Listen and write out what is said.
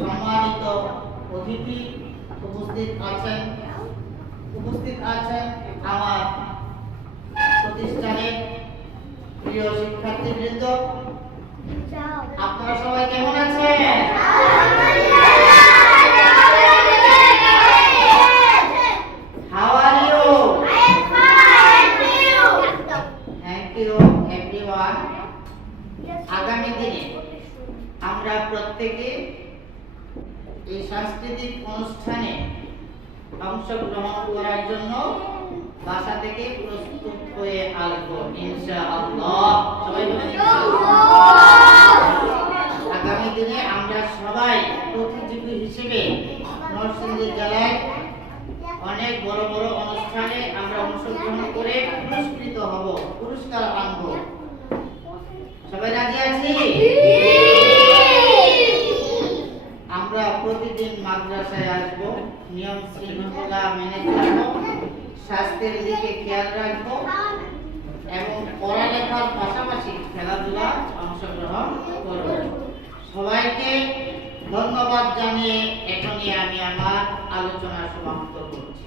সম্মানিত অতিথি উপস্থিত আছেন আমার প্রতিষ্ঠানের প্রিয় শিক্ষার্থীবৃন্দ, আপনারা সবাই কেমন আছেন? How are you? Thank you everyone. আগামী দিনে আমরা প্রত্যেকে এই সাংস্কৃতিক অনুষ্ঠানে অংশগ্রহণ করার জন্য বাসা থেকে প্রস্তুত হয়ে আসবো ইনশাআল্লাহ। সবাই বলেন আগামী দিনে আমরা সবাই প্রতিযোগী হিসেবে নরসিংদী জেলায় অনেক বড় বড় অনুষ্ঠানে আমরা অংশগ্রহণ করে পুরস্কৃত হব, পুরস্কার আনব। সবাই রাজি আছি? আমরা প্রতিদিন মাদ্রাসায় আসব, নিয়ম শৃঙ্খলা মেনে চলব, স্বাস্থ্যের দিকে খেয়াল রাখব এবং পড়ালেখার পাশাপাশি খেলাধুলা অংশগ্রহণ করব। সবাইকে ধন্যবাদ জানিয়ে এখনই আমি আমার আলোচনা সমাপ্ত করছি।